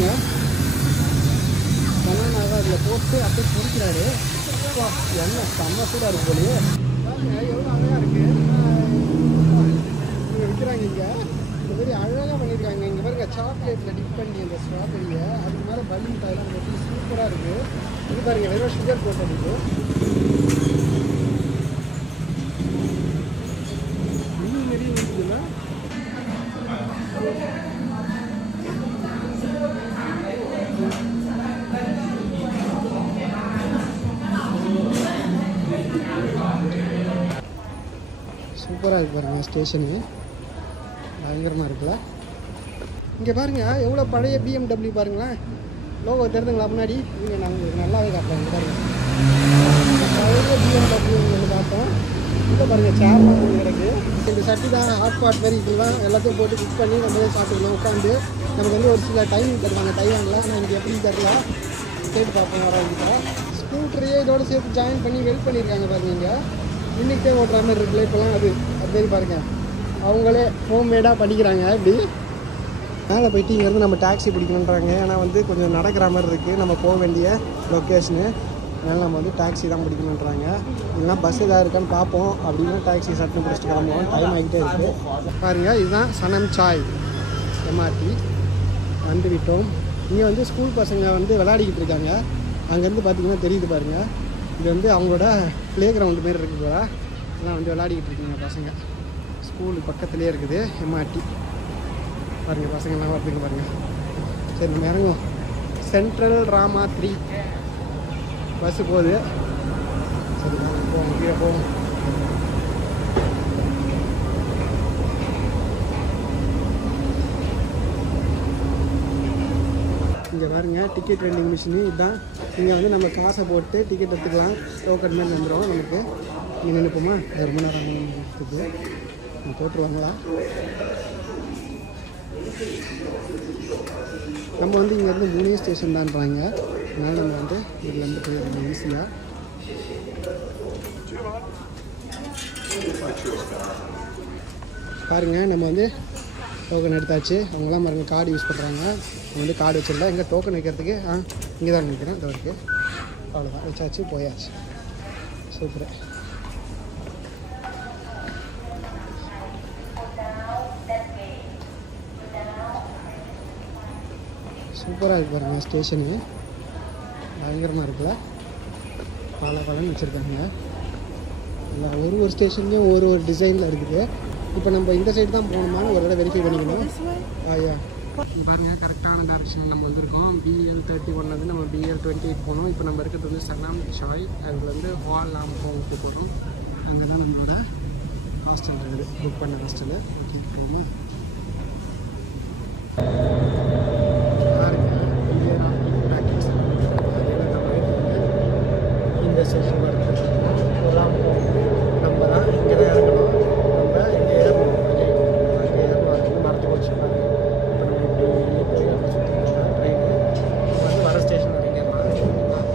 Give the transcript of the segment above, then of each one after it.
பாருங்கள், பனானாவை அதில் போட்டு அப்படியே பொறிக்கிறாரு. என்ன செம்ம சூடாக இருக்கு போலியே. பாருங்க எவ்வளோ அழகாக இருக்குது. இங்கே விற்கிறாங்க. இங்கே இந்த மாதிரி அழகாக பண்ணியிருக்காங்க. இங்கே பாருங்க, சாக்லேட்டில் டிப் பண்ணி அந்த ஸ்ட்ராபெரியை அதுக்கு மேலே பலூன் டாயெல்லாம் போட்டு சூப்பராக இருக்குது. இது பாருங்கள், வெறும் சுகர் போட்டதுக்கு மீன் நிறைய இருக்குதுன்னா சூப்பராக இருக்குது பாருங்கள். ஸ்டேஷனு பயங்கரமாக இருக்குல்ல. இங்கே பாருங்கள் எவ்வளோ பழைய BMW பாருங்களேன். லோகோ தெரிதுங்களா முன்னாடி? இங்கே நான் உங்களுக்கு நல்லாவே காட்டுறேன். இங்கே பாருங்கள், பழைய BMW ஒன்று பார்த்தோம். இங்கே பாருங்கள், சேர்லாம் போட்டு கிடக்கு. இந்த சட்டி தான் ஹாட்பாட் மாதிரி இதெல்லாம் எல்லாத்தையும் போட்டு குக் பண்ணி நம்மளே சாப்பிட்டுக்கலாம் உட்காந்து. நமக்கு வந்து ஒரு சில டைம் தருவாங்க தைவானில். ஆனால் எனக்கு எப்படி தரல கேட்டு பார்ப்போம் வரவங்கிட்ட. ஸ்கூட்டரையே இதோட சேர்த்து ஜாயின் பண்ணி வெல்ட் பண்ணியிருக்காங்க பாருங்க. இங்கே இன்னைக்கே ஓட்டுற மாதிரி இருக்குல்ல இப்போலாம். அது மாதிரி பாருங்கள், அவங்களே ஹோம்மேடாக பண்ணிக்கிறாங்க. இப்படி மேலே போயிட்டு இங்கேருந்து நம்ம டாக்ஸி பிடிக்கணுன்றாங்க. ஏன்னா வந்து கொஞ்சம் நடக்கிற மாதிரி இருக்குது நம்ம போக வேண்டிய லொக்கேஷனு. அதனால் நம்ம வந்து டாக்ஸி தான் பிடிக்கணுன்றாங்க. இல்லைனா பஸ் எதாவது இருக்கான்னு பார்ப்போம். அப்படின்னா டாக்ஸி சட்டுன்னு பிடிச்சிட்டு கிளம்புவோம். டைம் ஆகிட்டே இருக்குது. பாருங்கள், இதுதான் சனம் சாய் MRT வந்து விட்டோம். இங்கே வந்து ஸ்கூல் பசங்க வந்து விளையாடிக்கிட்டு இருக்காங்க. அங்கேருந்து பார்த்திங்கன்னா தெரியுது பாருங்கள். இது வந்து அவங்களோட ப்ளே கிரவுண்டு மாரி இருக்குது போல. இதெல்லாம் வந்து விளையாடிக்கிட்டு இருக்குங்க பசங்க. ஸ்கூலு பக்கத்துலேயே இருக்குது MRT. பாருங்கள் பசங்கள்லாம் வருதுங்க பாருங்கள். சரி நம்ம இறங்குவோம். சென்ட்ரல் ராமா 3 பஸ்ஸு போகுது. சரி போவோம், கீழே போவோம். இங்கே பாருங்க, டிக்கெட் வெண்டிங் மிஷினு இதுதான். இங்கே வந்து நம்ம காசை போட்டு டிக்கெட் எடுத்துக்கலாம். டோக்கன் மாதிரி வந்துடும் நமக்கு. இங்கே நினைப்போமா ரொம்ப நேரம் எடுத்துக்கு போட்டுருவாங்களா. நம்ம வந்து இங்கேருந்து 3 ஸ்டேஷன் தான்றாங்க. அதனால் நம்ம வந்து இதுலேருந்து போயிடலாம் ஈஸியாக. பாருங்கள், நம்ம வந்து டோக்கன் எடுத்தாச்சு. அவங்களாம் பாருங்க கார்டு யூஸ் பண்ணுறாங்க. நம்ம வந்து கார்டு வச்சிடலாம். எங்கே டோக்கன் வைக்கிறதுக்கு இங்கே தான் நினைக்கிறேன். இந்த இருக்குது. அவ்வளோதான், வச்சாச்சு, போயாச்சு. சூப்பர். சூப்பராக இருக்குது பாருங்கள் ஸ்டேஷனு. பயங்கரமாக இருக்குல்ல. பலன்னு வச்சுருக்காங்க. இல்லை ஒரு ஸ்டேஷன்லேயும் ஒரு டிசைனில் இருக்குது. இப்போ நம்ம இந்த சைடு தான் போகணுமான்னு ஒரு தடவை வெரிஃபை பண்ணிக்கணும். ஐயா பாருங்கள், கரெக்டான டேரக்ஷன் நம்ம வந்திருக்கோம். BL31 நம்ம BL28 போனோம். இப்போ நம்ம இருக்கிறது வந்து சனம் சாய். அதில் வந்து ஹால் நாம் போட்டு போகிறோம். அங்கே தான் நம்மளோட ஹாஸ்டல் இருக்குது, புக் பண்ண ஹாஸ்டலு. இந்த செஷன் வருது. நம்ம தான் இங்கே தான் இறங்கணும். நம்ம இங்கே ஏறணும். அங்கே ஏறணும் மறந்து போச்சு. இப்போ நம்ம இப்படி ட்ரெயின் வந்து வர ஸ்டேஷன் இறங்கிடலாம்.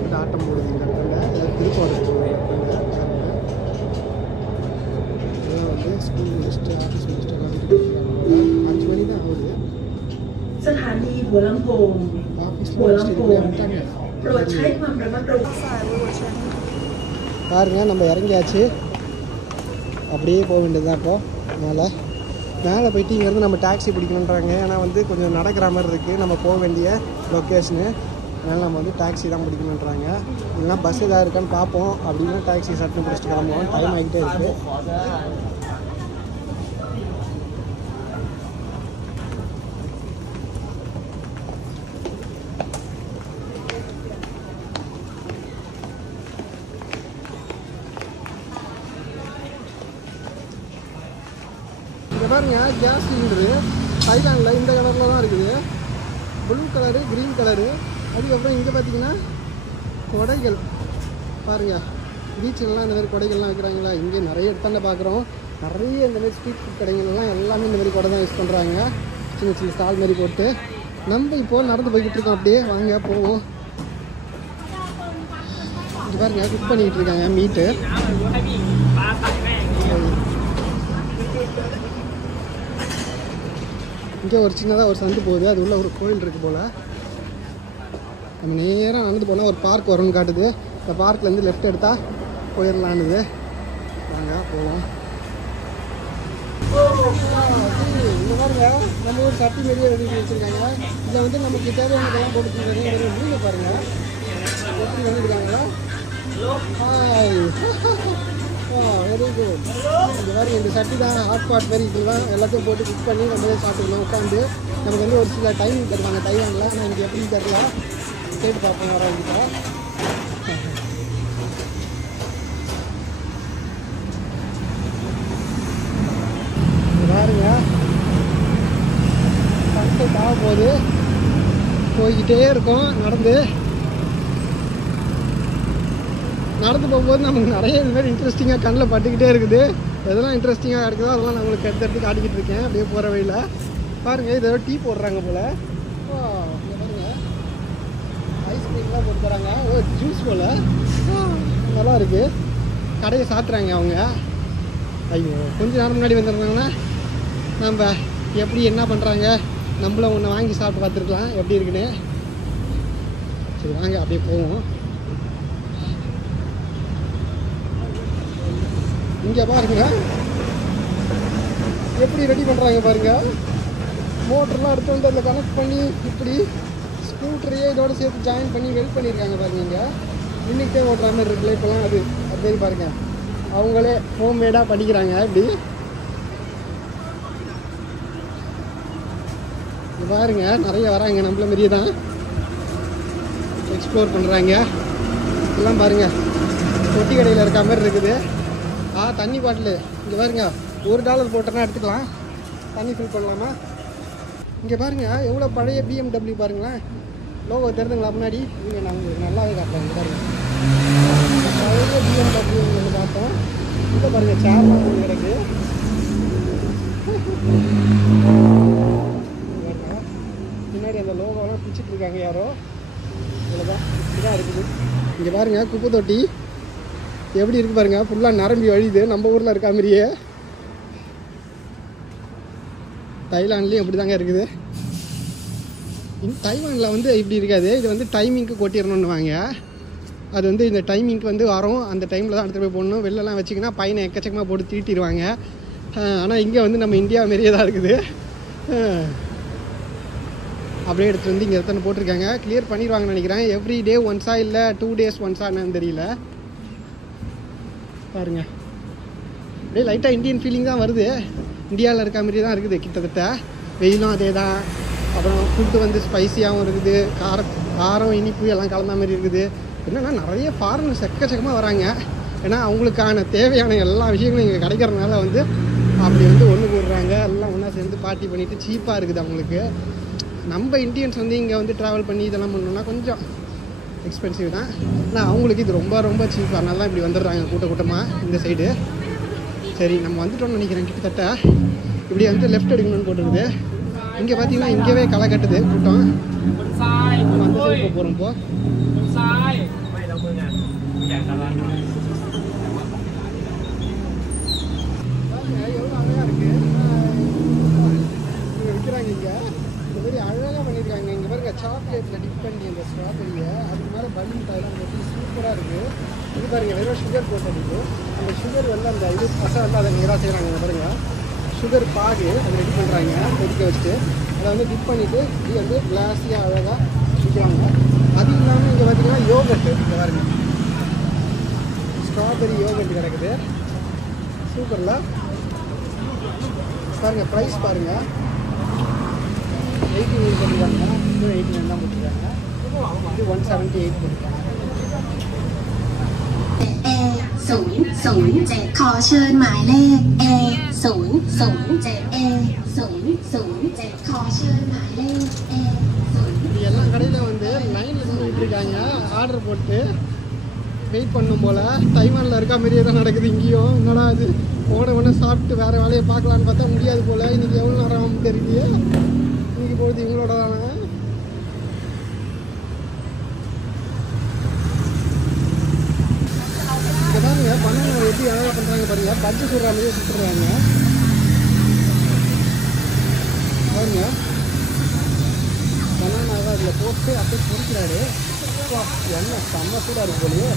இந்த ஆட்டம் போடுது இந்த இடத்துல. திருப்போடு இதெல்லாம் வந்து ஸ்கூல் முடிச்சுட்டு ஆஃபீஸ் முடிச்சுட்டு எல்லாம் 5 மணி தான் ஆகுது. ஆஃபீஸில் வந்துட்டாங்க. பாருங்க, நம்ம இறங்கியாச்சு. அப்படியே போக வேண்டியதுதான். இப்போது மேலே போயிட்டு இங்கேருந்து நம்ம டாக்ஸி பிடிக்கணுன்றாங்க. ஏன்னா வந்து கொஞ்சம் நடக்கிற மாதிரி இருக்குது நம்ம போக வேண்டிய லொக்கேஷனு. அதனால் நம்ம வந்து டாக்ஸி தான் பிடிக்கணுன்றாங்க. இல்லைனா பஸ் எதாவது இருக்கான்னு பார்ப்போம். அப்படின்னா டாக்ஸி சட்டுன்னு பிடிச்சிட்டு கிளம்புவோம். டைம் ஆகிட்டே இருக்குது. பாருங்க, கேஸ் சிலிண்டரு தைலாண்டில் இந்த கலரில் தான் இருக்குது. Blue colour, green colour. அதுக்கப்புறம் இங்கே பார்த்தீங்கன்னா கொடைகள் பாருங்கள். பீச்சுலலாம் இந்த மாதிரி கொடைகள்லாம் வைக்கிறாங்களா. இங்கே நிறைய இடத்தாண்ட பார்க்குறோம். நிறைய இந்த மாதிரி ஸ்ட்ரீட் ஃபுட் கடைகள்லாம் எல்லாமே இந்த மாதிரி கொடை தான் யூஸ் பண்ணுறாங்க. சின்ன சின்ன ஸ்டால் மாதிரி போட்டு. நம்ம இப்போது நடந்து போய்கிட்டு இருக்கோம். அப்படியே வாங்க போவோம். இது பாருங்க, குக் பண்ணிக்கிட்டு இருக்காங்க மீட்டு. இங்கே ஒரு சின்னதாக ஒரு சந்து போகுது, அது உள்ள ஒரு கோயில் இருக்குது போல். நம்ம நேராக நடந்து போனால் ஒரு பார்க் வரும்னு காட்டுது. இந்த பார்க்லேருந்து லெஃப்ட் எடுத்தால் போயிடலான்னுது. வாங்க போகலாம். இந்த பாருங்க, நம்ம ஒரு சட்டி மாரியே ரெடி பண்ணி வச்சுருக்காங்க. இதில் வந்து நமக்கு தேவையானதெல்லாம் கொடுத்துருக்காங்க. நீங்கள் பாருங்கள் எப்படி வந்துருக்காங்களா. Hi, very good. இந்த மாதிரி இந்த சட்டி தான் ஹாட் பாட் மாதிரி இதெல்லாம் எல்லாத்தையும் போட்டு குக் பண்ணி நம்மளே சாப்பிட்டுக்கலாம் உட்காந்து. நமக்கு வந்து ஒரு சில டைம் தருவாங்க தைவானில். நான் இங்கே எப்படி தரல கேட்டு பார்ப்போம் வரவங்கிட்ட. பாருங்க சன்செட் ஆக போகுது. போய்கிட்டே இருக்கோம் நடந்து போகும்போது நமக்கு நிறைய இது மாதிரி இன்ட்ரெஸ்டிங்காக கண்ணில் பட்டுக்கிட்டே இருக்குது. எதெல்லாம் இன்ட்ரெஸ்டிங்காக இருக்குதோ அதெல்லாம் நான் உங்களுக்கு எடுத்து காட்டிக்கிட்டு இருக்கேன் அப்படியே போகிற வழியில். பாருங்கள் இதை டீ போடுறாங்க போல். பாருங்கள் ஐஸ்கிரீம்லாம் போட்டு தராங்க. ஜூஸ் போல் நல்லா இருக்குது. கடையை சாத்துறாங்க அவங்க. ஐயோ கொஞ்சம் நேரம் முன்னாடி வந்துடுறாங்கன்னா நம்ம எப்படி என்ன பண்ணுறாங்க நம்மளும் ஒன்று வாங்கி சாப்பிட்டு பார்த்துருக்கலாம் எப்படி இருக்குன்னு. சரி வாங்க அப்படியே போவோம். இங்கே பாருங்க எப்படி ரெடி பண்ணுறாங்க பாருங்கள். மோட்டர்லாம் எடுத்து வந்து அதில் கனெக்ட் பண்ணி இப்படி ஸ்கூட்டரையே இதோடு சேர்த்து ஜாயின் பண்ணி வெல்ட் பண்ணியிருக்காங்க பாருங்க. இங்கே இன்னிக்கிட்டே ஓட்டுற மாதிரி இருக்குல்ல இப்போலாம் அது மாதிரி பாருங்கள். அவங்களே ஹோம்மேடாக பண்ணிக்கிறாங்க. இப்படி பாருங்க நிறைய வராங்க நம்மள மாதிரியே தான் எக்ஸ்ப்ளோர் பண்ணுறாங்க. எல்லாம் பாருங்கள் பொட்டி கடையில் இருக்க மாதிரி இருக்குது. தண்ணி பாட்டில் இங்கே பாருங்க $1 போட்டோன்னா எடுத்துக்கலாம். தண்ணி ஃபில் பண்ணலாமா. இங்கே பாருங்கள் எவ்வளோ பழைய BMW பாருங்களேன். லோகோ தெரிஞ்சுங்களா முன்னாடி. இங்கே நான் உங்களுக்கு நல்லாவே காட்டுறேன். பாருங்கள் பழைய BMW ஒன்று பார்த்தோம். இங்கே பாருங்கள் சேர்லாம் ஒன்று கிடக்கு. பின்னாடி அந்த லோகோலாம் பிடிச்சிட்டு இருக்காங்க யாரோ. இவ்வளோதான் இப்படிதான் இருக்குது. இங்கே பாருங்கள் குப்பை தொட்டி எப்படி இருக்குது பாருங்கள். ஃபுல்லாக நிரம்பி வழியுது நம்ம ஊரில் இருக்க மாதிரியே. தைலாண்ட்லேயும் அப்படி தாங்க இருக்குது. தைவானில் வந்து இப்படி இருக்காது. இது வந்து டைமிங்க்கு கொட்டிடணும்னு வாங்க. அது வந்து இந்த டைமிங்க்கு வந்து வரும். அந்த டைமில் தான் எடுத்துகிட்டு போய் போடணும். வெளிலலாம் வச்சிங்கன்னா பையனை எக்கச்சக்கமாக போட்டு தீட்டிடுவாங்க. ஆனால் இங்கே வந்து நம்ம இந்தியா மாரியே தான் இருக்குது. அப்படியே எடுத்துகிட்டு வந்து இங்கே எத்தனை போட்டிருக்காங்க. கிளியர் பண்ணிடுவாங்கன்னு நினைக்கிறேன். எவ்ரி டே ஒன்ஸா இல்லை 2 days ஒன்ஸான்னு தெரியல. பாருங்கள் அப்படியே லைட்டாக இந்தியன் ஃபீலிங் தான் வருது. இந்தியாவில் இருக்க மாதிரி தான் இருக்குது கிட்டத்தட்ட. வெயிலும் அதே தான். அப்புறம் ஃபுட்டு வந்து ஸ்பைஸியாகவும் இருக்குது. காரம் இனிப்பு எல்லாம் கலந்த மாதிரி இருக்குது. என்னென்னா நிறைய ஃபாரினர்ஸ் எக்கச்சக்கமாக வராங்க. ஏன்னா அவங்களுக்கான தேவையான எல்லா விஷயங்களும் இங்கே கிடைக்கிறதுனால வந்து அப்படி வந்து ஒன்று கூடுறாங்க. எல்லாம் ஒன்றா சேர்ந்து பார்ட்டி பண்ணிவிட்டு சீப்பாக இருக்குது அவங்களுக்கு. நம்ம இந்தியன்ஸ் வந்து இங்கே வந்து ட்ராவல் பண்ணி இதெல்லாம் பண்ணோம்னா கொஞ்சம் எக்ஸ்பென்சிவ் தான். ஆனால் அவங்களுக்கு இது ரொம்ப ரொம்ப சீப். அதனால தான் இப்படி வந்துடுறாங்க கூட்டமாக இந்த சைடு. சரி நம்ம வந்துட்டோம்னு நினைக்கிறேன். கிட்டத்தட்ட இப்படி வந்து லெஃப்ட் எடுக்கணும்னு போட்டுருக்குது. இங்கே பார்த்தீங்கன்னா இங்கேவே களை கட்டுது கூட்டம். நம்ம அந்த சைடு போகிறோம். இப்போ எவ்வளோ அழகாக இருக்குது. இங்கே விற்கிறாங்க. இங்கே இந்த மாதிரி அழகாக பண்ணியிருக்காங்க. இங்கே பாருங்க சாக்லேட்டில் டிப் பண்ணி அந்த ஸ்ட்ராபெரியை அதுக்கு மேலே பலூன் டைலாம் போட்டு சூப்பராக இருக்குது. இது பாருங்கள் வெறும் சுகர் போட்டதுக்கு அந்த சுகர் வந்து அந்த இது பசை வந்து அதை நேராக செய்கிறாங்க. பாருங்கள் சுகர் பாகு அதை ரெடி பண்ணுறாங்க கொதிக்க வச்சுட்டு. அதை வந்து டிப் பண்ணிவிட்டு இது வந்து கிளாஸியாக அழகாக விற்கிறாங்க. அது இல்லாமல் இங்கே பார்த்தீங்கன்னா யோகர்ட்டு இங்கே பாருங்க ஸ்ட்ராபெரி யோகர்ட் கிடக்குது. சூப்பரில் பாருங்கள். ப்ரைஸ் பாருங்கள் 89 போட்டுருக்காங்க. இது 89 தான் போட்டுருக்காங்க. இது 178 போட்டுருக்காங்க. 007ขอเชิญหมายเลข A007 A007 ขอเชิญหมายเลข A007 இது எல்லா கடையில் வந்து லைனில் நின்றுட்டு இருக்காங்க. ஆர்டர் போட்டு வெயிட் பண்ணும் போல். தைவானில் இருக்க மாதிரியே தான் நடக்குது இங்கேயும். என்னடா அது போன சாப்பிட்டு வேறு வேலையை பார்க்கலான்னு பார்த்தா முடியாது போல். இன்றைக்கி எவ்வளோ நேரம் ஆகும் தெரியலையே. இன்றைக்கி பொழுது இவங்களோட தானே. இங்கே பாருங்க பணம் எப்படி அழகாக பண்ணுறாங்க பாருங்கள். பஜ்ஜி சுடுற மாதிரியே சுற்றுறாங்க பாருங்க. பாருங்கள், பனானாவை அதில் போட்டு அப்படியே பொரிக்கிறாரு. எண்ணெய் செம்ம சூடாக இருக்கு போலியே.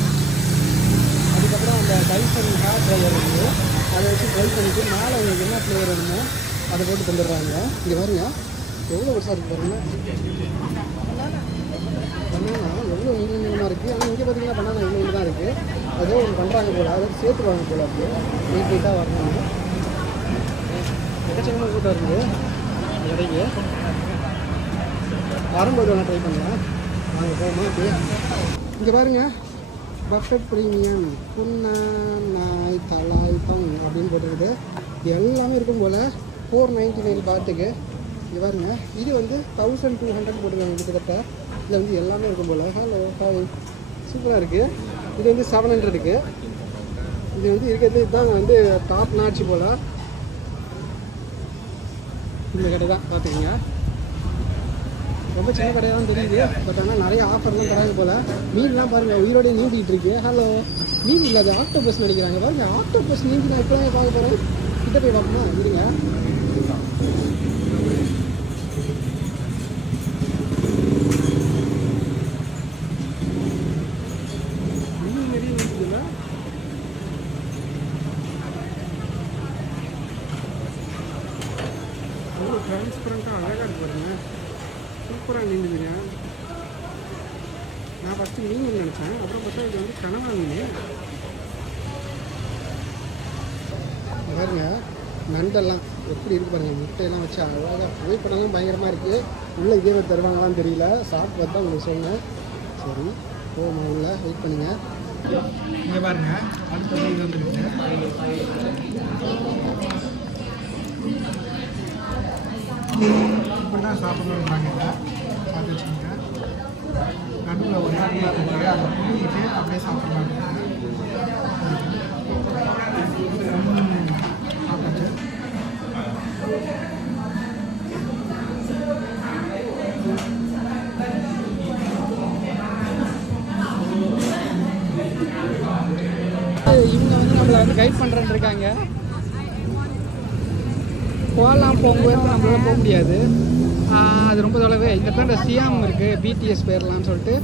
அதுக்கப்புறம் அந்த டைசன் ஹேர் ட்ரையர் இருக்குது, அதை வச்சு ட்ரை பண்ணிவிட்டு மேலே உங்களுக்கு என்ன ஃப்ளேவர் வேணுமோ அதை போட்டு தந்துடுறாங்க. இங்கே பாருங்க எவ்வளோ பெருசாக இருக்குது பாருங்கள். பனானா எவ்வளோ நீளமாக இருக்குது. ஆனால் இங்கே பார்த்தீங்கன்னா பனானா இவ்வளோ தான் இருக்குது. அதே ஒன்று பண்ணுறாங்க போல், அதை சேர்த்துருவாங்க போல். அப்படியே நீட் நீட்டாக வரணும். எக்கச்சக்கமாக கூட்டம் இருக்குது இடைக்கு. வரும்போது வேணால் ட்ரை பண்ணுங்கள். நாங்கள் போகணும் அப்படியே. இங்கே பாருங்கள், பஃபெட் ப்ரீமியம் புன்னாய் தலாய் தங் அப்படின்னு போட்டுருக்குது. எல்லாமே இருக்கும் போல் 499 பாட்டுக்கு. இங்கே பாருங்க, இது வந்து 1200 போட்டுருக்காங்க கிட்டத்தட்ட. இதில் வந்து எல்லாமே இருக்கும் போல். ஹலோ ஹாய், சூப்பராக இருக்குது. இது வந்து 700க்கு. இது வந்து இருக்கிறது இதுதான் வந்து டாப் நாட்ச் போல். இந்த கடை தான் பார்த்துக்கோங்க. ரொம்ப சின்ன கடையாக தான் தெரியுது, பட் ஆனால் நிறைய ஆஃபர்லாம் தராங்க போல். மீன்லாம் பாருங்கள் உயிரோடய நீந்திக்கிட்டு இருக்கு. ஹலோ, மீன் இல்லை, அது ஆக்டோபஸ் நினைக்கிறாங்க. பாருங்கள், ஆக்டோபஸ் நீந்தி நான் இப்போ பார்க்க போகிறேன். கிட்ட போய் பார்ப்போமா? இருங்க. மீன் நிறைய நீந்துதுல்ல. அவ்வளோ டிரான்ஸ்பரண்ட்டாக அழகாக இருக்கு பாருங்க. சூப்பராக நீந்துதுங்க. நான் ஃபஸ்ட்டு மீன் நினச்சேன், அப்புறம் பார்த்தா இது வந்து கனவா மீன். பாருங்க நண்டெல்லாம் எப்படி இருக்குது பாருங்கள். முட்டையெல்லாம் வச்சு அழகாக புகைப்படம்லாம் பயங்கரமாக இருக்குது. உள்ளே இதே மாதிரி தருவாங்களான்னு தெரியல, சாப்பிட்டு பார்த்தா உங்களுக்கு சொன்னேன். சரி போமா, உள்ள வெயிட் பண்ணுங்க. இங்கே பாருங்க, அடுத்த இது வந்துருக்கு. இப்போ தான் சாப்பிடணுன்றாங்க. பார்த்து வச்சுக்கோங்க. நடுவில் ஒரு நாள் இருக்குது, அதை புளிட்டு அப்படியே சாப்பிட்றாங்க. சாப்பிட்டாச்சு. இவங்க வந்து நம்மளை வந்து கைட் பண்ணுறேன்னு இருக்காங்க. போகலாம், போகும்போது நம்மளால போக முடியாது, அது ரொம்ப தொலைவு. இந்த பேர் சியாம் இருக்குது, பிடிஎஸ் பேர்லான்னு சொல்லிட்டு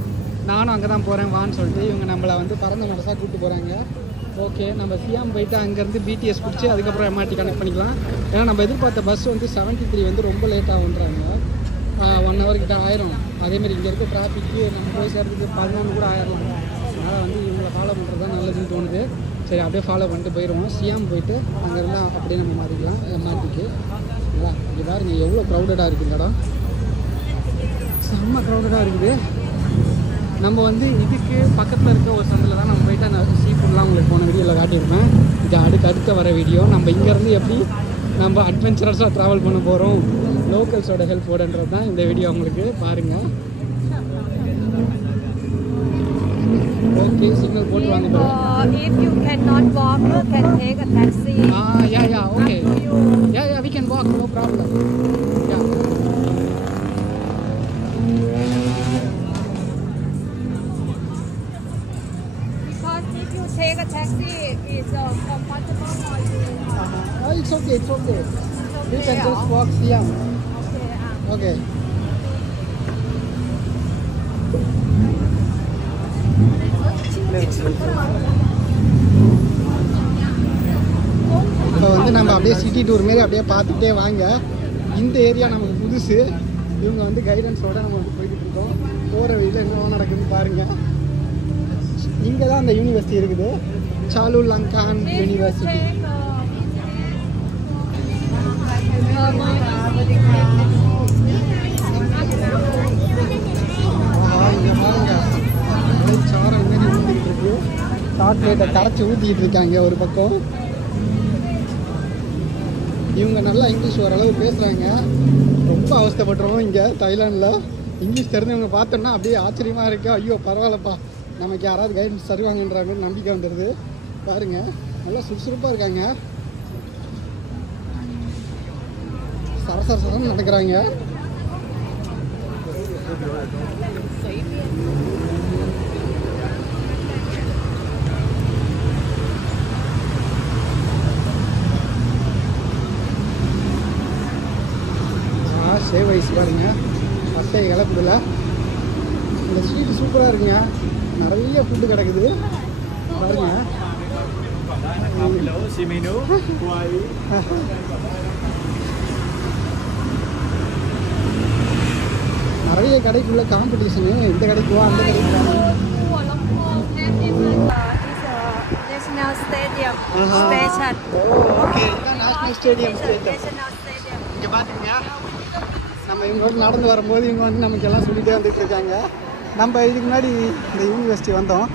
நானும் அங்கே தான் போகிறேன் வான்னு சொல்லிட்டு இவங்க நம்மளை வந்து பறந்த மனசாக கூப்பிட்டு போகிறாங்க. ஓகே, நம்ம சியாம் போயிட்டு அங்கேருந்து பிடிஎஸ் பிடிச்சி அதுக்கப்புறம் எம்ஆர்டி கனெக்ட் பண்ணிக்கலாம். ஏன்னா நம்ம எதிர்பார்த்த பஸ் வந்து 73 வந்து ரொம்ப லேட் ஆகுன்றாங்க. 1 hour கிட்ட ஆயிரும். அதேமாதிரி இங்கே இருக்க டிராஃபிக்கு நம்ம போய் சேர்றதுக்கு 14 கூட ஆயிடலாம். அதனால் வந்து இவங்களை ஃபாலோ பண்ணுறது தான் நல்லதுன்னு தோணுது. சரி, அப்படியே ஃபாலோ பண்ணிட்டு போயிடுவோம். சியாம் போயிட்டு அங்கே இருந்தால் அப்படியே நம்ம மாறிக்கலாம் எம்ஆர்டிக்கு. இல்லைங்களா? இங்கே பாருங்க எவ்வளோ க்ரௌடடாக இருக்குது இந்த இடம். செம்ம க்ரௌடடாக இருக்குது. நம்ம வந்து இதுக்கு பக்கத்தில் இருக்க ஒரு சந்தில் தான் நம்ம போயிட்டு அந்த சீ ஃபுட்லாம் உங்களுக்கு போன வீடியோவில் காட்டியிருப்பேன். இது அடுத்த வர வீடியோ. நம்ம இங்கேருந்து எப்படி நம்ம அட்வென்ச்சரஸாக ட்ராவல் பண்ண போகிறோம் லோக்கல்ஸோட ஹெல்ப்போடன்றது தான் இந்த வீடியோ உங்களுக்கு பாருங்கள். ஓகே, சிக்னல் போட்டு வாங்க. If you cannot walk, you can take a taxi. Yeah, okay. Yeah, we can walk, no problem. Yeah. Because if you take a taxi, it's comfortable for you. It's okay. We can just walk here. Okay. இப்போ வந்து நம்ம அப்படியே city tour மாரி அப்படியே பார்த்துட்டே வாங்க. இந்த area நமக்கு புதுசு. இவங்க வந்து கைடன்ஸோட நம்ம வந்து போயிட்டு இருக்கோம். போகிற வழியில் என்ன நடக்குதுன்னு பாருங்கள். இங்கே தான் அந்த யூனிவர்சிட்டி இருக்குது, சாலு லங்கான் யூனிவர்சிட்டி. இங்கே பாருங்க, சாரல் மாரி ஊற்றிக்கிட்டு இருக்கு. சாக்லேட்டை கரைச்சி ஊற்றிக்கிட்டு இருக்காங்க ஒரு பக்கம். இவங்க நல்லா இங்கிலீஷ் ஓரளவு பேசுகிறாங்க. ரொம்ப அவஸ்தைப்பட்டுருவோம் இங்கே தாய்லாண்டில். இங்கிலீஷ் தெரிஞ்சவங்க பார்த்தோன்னா அப்படியே ஆச்சரியமாக இருக்குது. ஐயோ பரவாயில்லப்பா, நமக்கு யாராவது கைடன்ஸ் தருவாங்கன்ற மாதிரி நம்பிக்கை வந்துடுது. பாருங்கள், நல்லா சுறுசுறுப்பாக இருக்காங்க, சரசரசரன்னு நடக்கிறாங்க. சேவ் ஐஸ் பாருங்க, பட்டை இலக்குடல. இந்த ஸ்ட்ரீட் சூப்பராக இருக்குங்க, நிறைய ஃபுட்டு கிடக்குது பாருங்க. நிறைய கடைக்குள்ள காம்படிஷனு, இந்த கடைக்கு வா அந்த கடைக்கு வா. National Stadium station. ஓகே, இதுதான் national stadium station. National Stadium. இங்கே பார்த்துக்கங்க, நம்ம இவங்க வந்து நடந்து வரும்போது இவங்க வந்து நமக்கு எல்லாம் சொல்லிகிட்டே வந்துட்டு இருக்காங்க. நம்ம இதுக்கு முன்னாடி இந்த யூனிவர்சிட்டி வந்தோம்.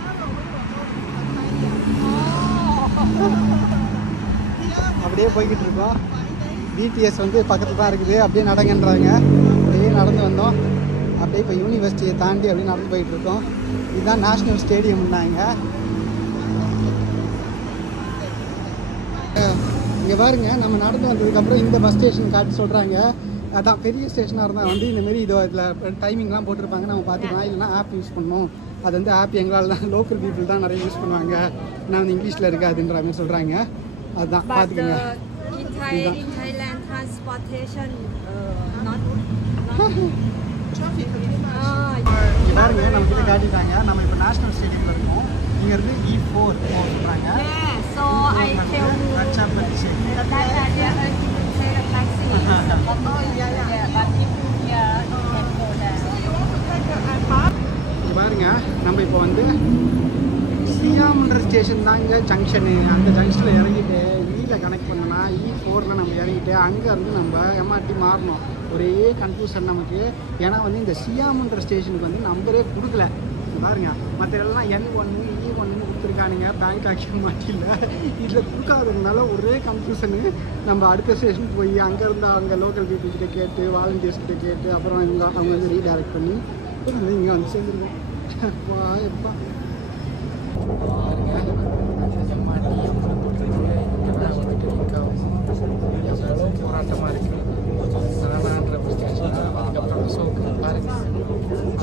அப்படியே போய்கிட்டு இருக்கோம். பிடிஎஸ் வந்து பக்கத்தில் தான் இருக்குது, அப்படியே நடங்கன்றாங்க. அப்படியே நடந்து வந்தோம். அப்படியே இப்போ யூனிவர்சிட்டியை தாண்டி அப்படியே நடந்து போயிட்டு இருக்கோம். இதுதான் நேஷ்னல் ஸ்டேடியம்னாங்க. இங்கே பாருங்க, நம்ம நடந்து வந்ததுக்கப்புறம் இந்த பஸ் ஸ்டேஷன் காட்டி சொல்கிறாங்க. அதான் பெரிய ஸ்டேஷனாக இருந்தால் வந்து இந்தமாரி இதில் டைமிங்லாம் போட்டிருப்பாங்க, நம்ம பார்த்துக்கலாம். இல்லைனா ஆப் யூஸ் பண்ணணும். அது வந்து ஆப் எங்களால் தான், லோக்கல் பீப்புள் தான் நிறைய யூஸ் பண்ணுவாங்க. நான் வந்து இங்கிலீஷில் இருக்காதுன்ற மாதிரி சொல்கிறாங்க. அதுதான் பார்த்துக்கோங்க. In Thailand, transportation not இங்கே பாருங்க, நம்ம கிட்ட காட்டிட்டாங்க. நம்ம இப்போ நேஷனல் ஸ்டேடியமில் இருக்கோம். இங்கேருந்து E4 சொல்கிறாங்க. Yeah, so I tell you that area you can take a taxi. Oh yeah, but if you here you can go there. இங்கே பாருங்க, நம்ம இப்போ வந்து சியாம்ன்ற ஸ்டேஷன் தாங்க ஜங்ஷனு. அந்த ஜங்ஷனில் இறங்கிட்டு ஈல கனெக்ட் பண்ணோன்னா E4 நம்ம இறங்கிட்டு அங்கேருந்து நம்ம எம்ஆர்டி மாறணும். ஒரே கன்ஃபியூஷன் நமக்கு. ஏன்னா வந்து இந்த சியாம்ன்ற ஸ்டேஷனுக்கு வந்து நம்பரே கொடுக்கல பாருங்க. மற்ற எல்லாம் N1 E1 கொடுத்துருக்கானுங்க, பேங்க் டாக்ஸி மாட்டில. இதில் கொடுக்காததுனால ஒரே கன்ஃபியூஷனு. நம்ம அடுத்த ஸ்டேஷனுக்கு போய் அங்கேருந்து அங்கே லோக்கல் பீப்புள் கிட்ட கேட்டு, வாலண்டியர்ஸ் கிட்ட கேட்டு, அப்புறம் அவங்க வந்து ரீடைரக்ட் பண்ணி வந்து இங்கே வந்து சேர்ந்துருக்கோம். வா எப்பா போராட்டமாக இருக்குது. அதனால ஸ்டேஷன் அதுக்கப்புறம் அசோக் பாருங்க,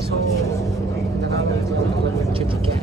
அசோக் இந்த நாள் வச்சுருக்கேன்.